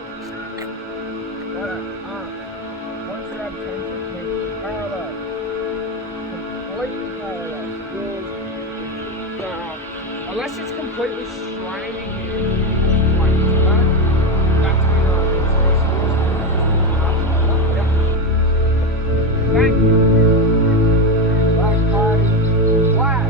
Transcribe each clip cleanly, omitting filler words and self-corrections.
skills that once you have attention, make parallel, completely parallel skills. Unless it's completely straining you, like that, that's when skills. Thank you. Black party, black.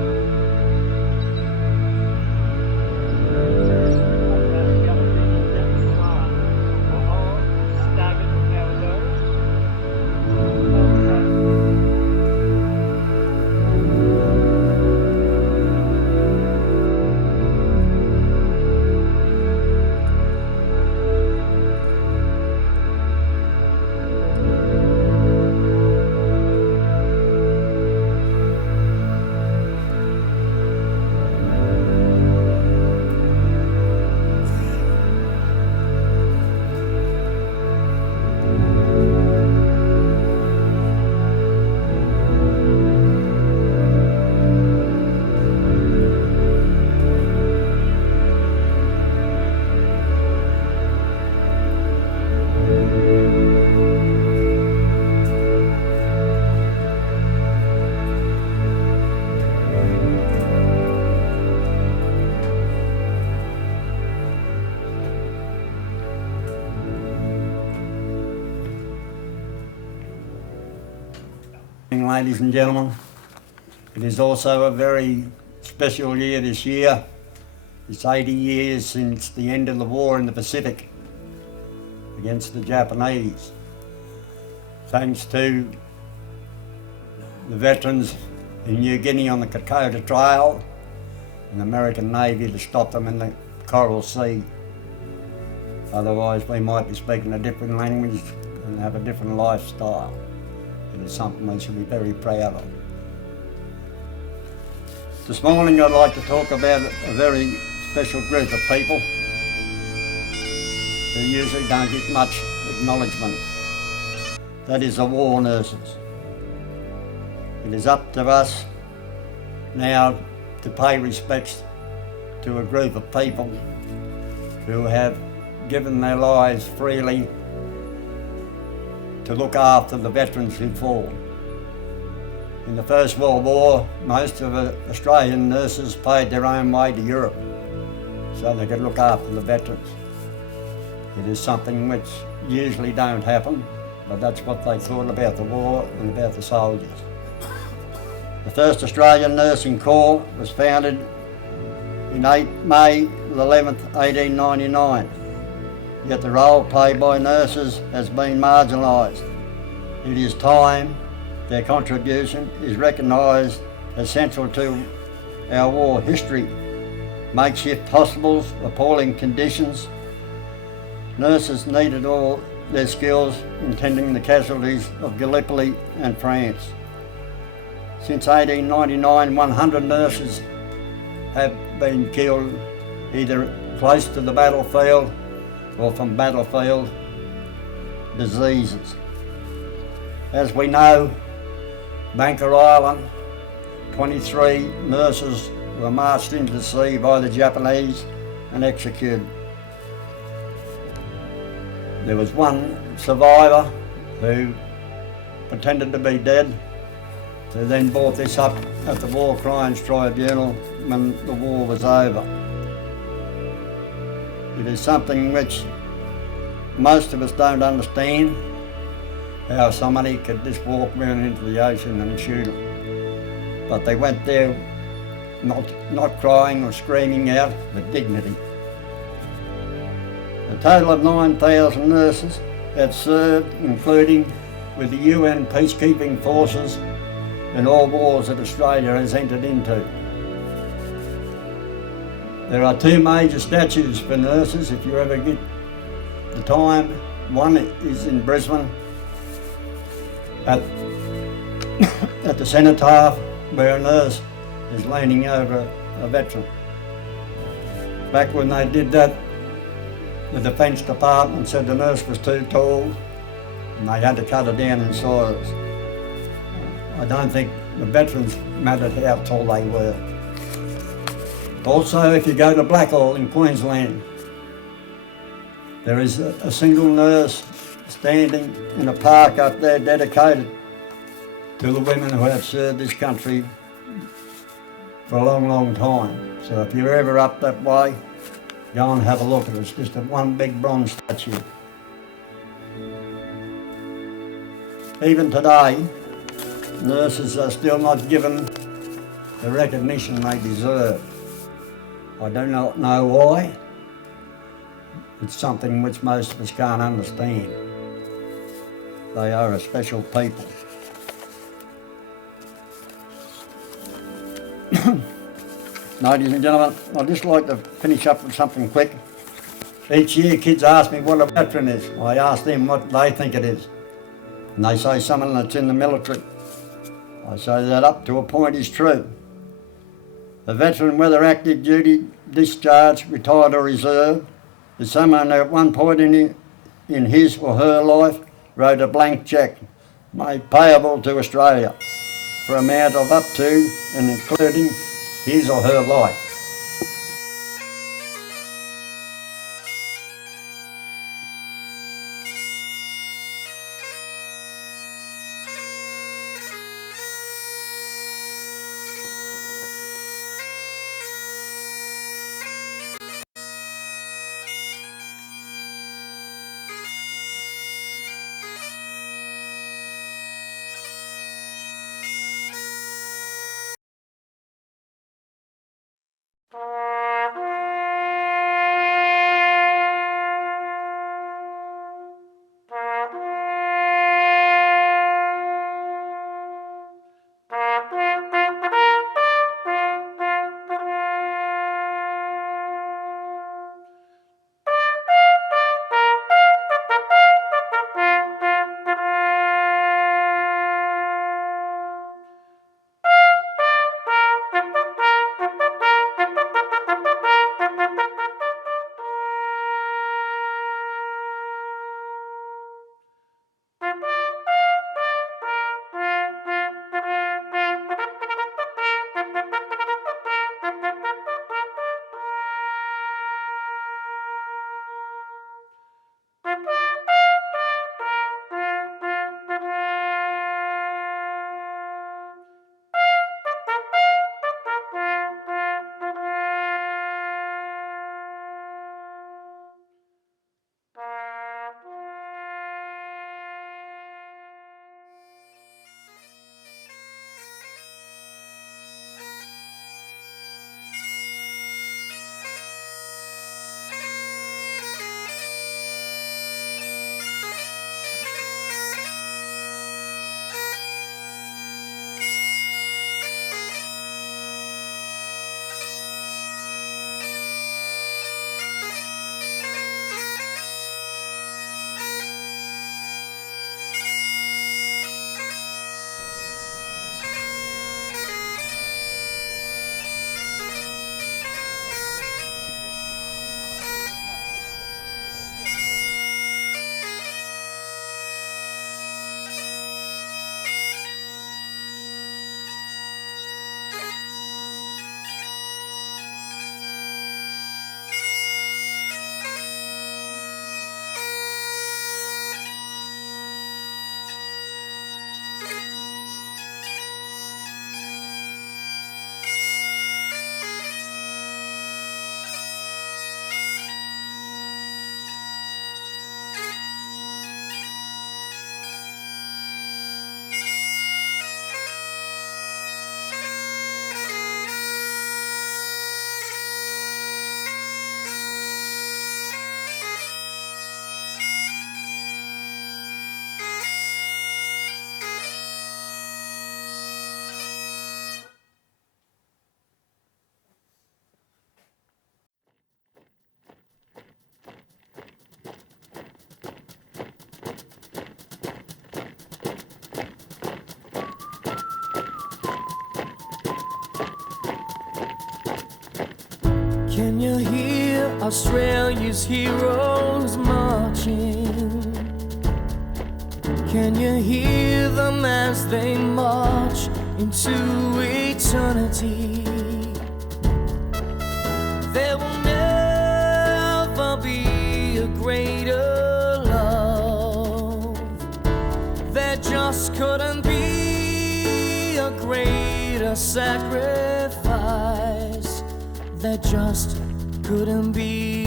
Ladies and gentlemen, it is also a very special year this year. It's 80 years since the end of the war in the Pacific against the Japanese. Thanks to the veterans in New Guinea on the Kokoda Trail and the American Navy to stop them in the Coral Sea. Otherwise we might be speaking a different language and have a different lifestyle. It is something we should be very proud of. This morning I'd like to talk about a very special group of people who usually don't get much acknowledgement. That is the war nurses. It is up to us now to pay respects to a group of people who have given their lives freely to look after the veterans who fought. In the First World War, most of the Australian nurses paid their own way to Europe so they could look after the veterans. It is something which usually don't happen, but that's what they thought about the war and about the soldiers. The first Australian Nursing Corps was founded in May 11th, 1899. Yet the role played by nurses has been marginalised. It is time their contribution is recognised as central to our war history. Makeshift hospitals, appalling conditions. Nurses needed all their skills in tending the casualties of Gallipoli and France. Since 1899, 100 nurses have been killed either close to the battlefield or from battlefield diseases. As we know, Bunker Island, 23 nurses were marched into the sea by the Japanese and executed. There was one survivor who pretended to be dead, who then brought this up at the War Crimes Tribunal when the war was over. It is something which most of us don't understand, how somebody could just walk around into the ocean and shoot them. But they went there not crying or screaming out, but dignity. A total of 9,000 nurses have served, including with the UN peacekeeping forces in all wars that Australia has entered into. There are two major statues for nurses if you ever get the time. One is in Brisbane at the cenotaph where a nurse is leaning over a veteran. Back when they did that, the Defence Department said the nurse was too tall and they had to cut her down in size. I don't think the veterans mattered how tall they were. Also, if you go to Blackall in Queensland, There is a single nurse standing in a park up there dedicated to the women who have served this country for a long, long time. So if you're ever up that way, go and have a look at it. It's just one big bronze statue. Even today, nurses are still not given the recognition they deserve. I do not know why. It's something which most of us can't understand. They are a special people. Ladies and gentlemen, I'd just like to finish up with something quick. Each year kids ask me what a veteran is. I ask them what they think it is. And they say someone that's in the military. I say that up to a point is true. A veteran, whether active duty, discharged, retired or reserved, is someone who at one point in his or her life wrote a blank cheque made payable to Australia for an amount of up to and including his or her life. Can you hear Australia's heroes marching? Can you hear them as they march into eternity? There will never be a great just couldn't be a greater sacrifice. There just couldn't be.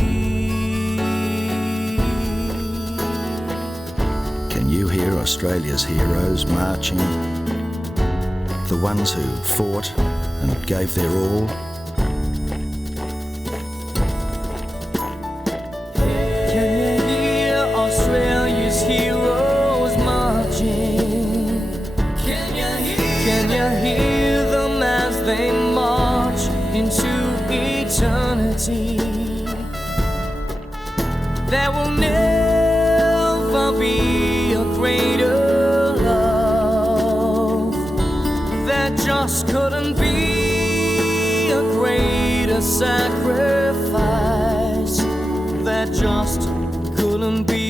Can you hear Australia's heroes marching? The ones who fought and gave their all? Can you hear Australia's heroes marching? Can you hear them as they march into eternity? There will never be a greater love. There just couldn't be a greater sacrifice. There just couldn't be.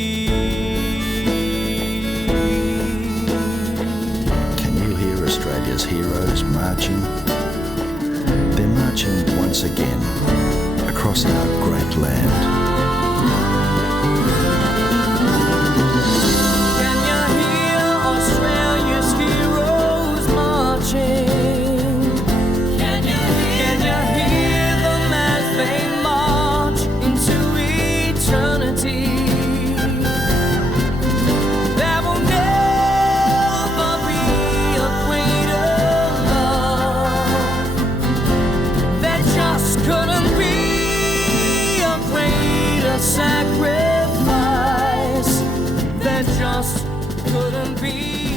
Can you hear Australia's heroes marching? They're marching once again across our great land. Can you hear Australia's heroes marching? Can you hear them as they march into eternity? There will never be a greater love. There just couldn't be a greater sacrifice. There just couldn't be.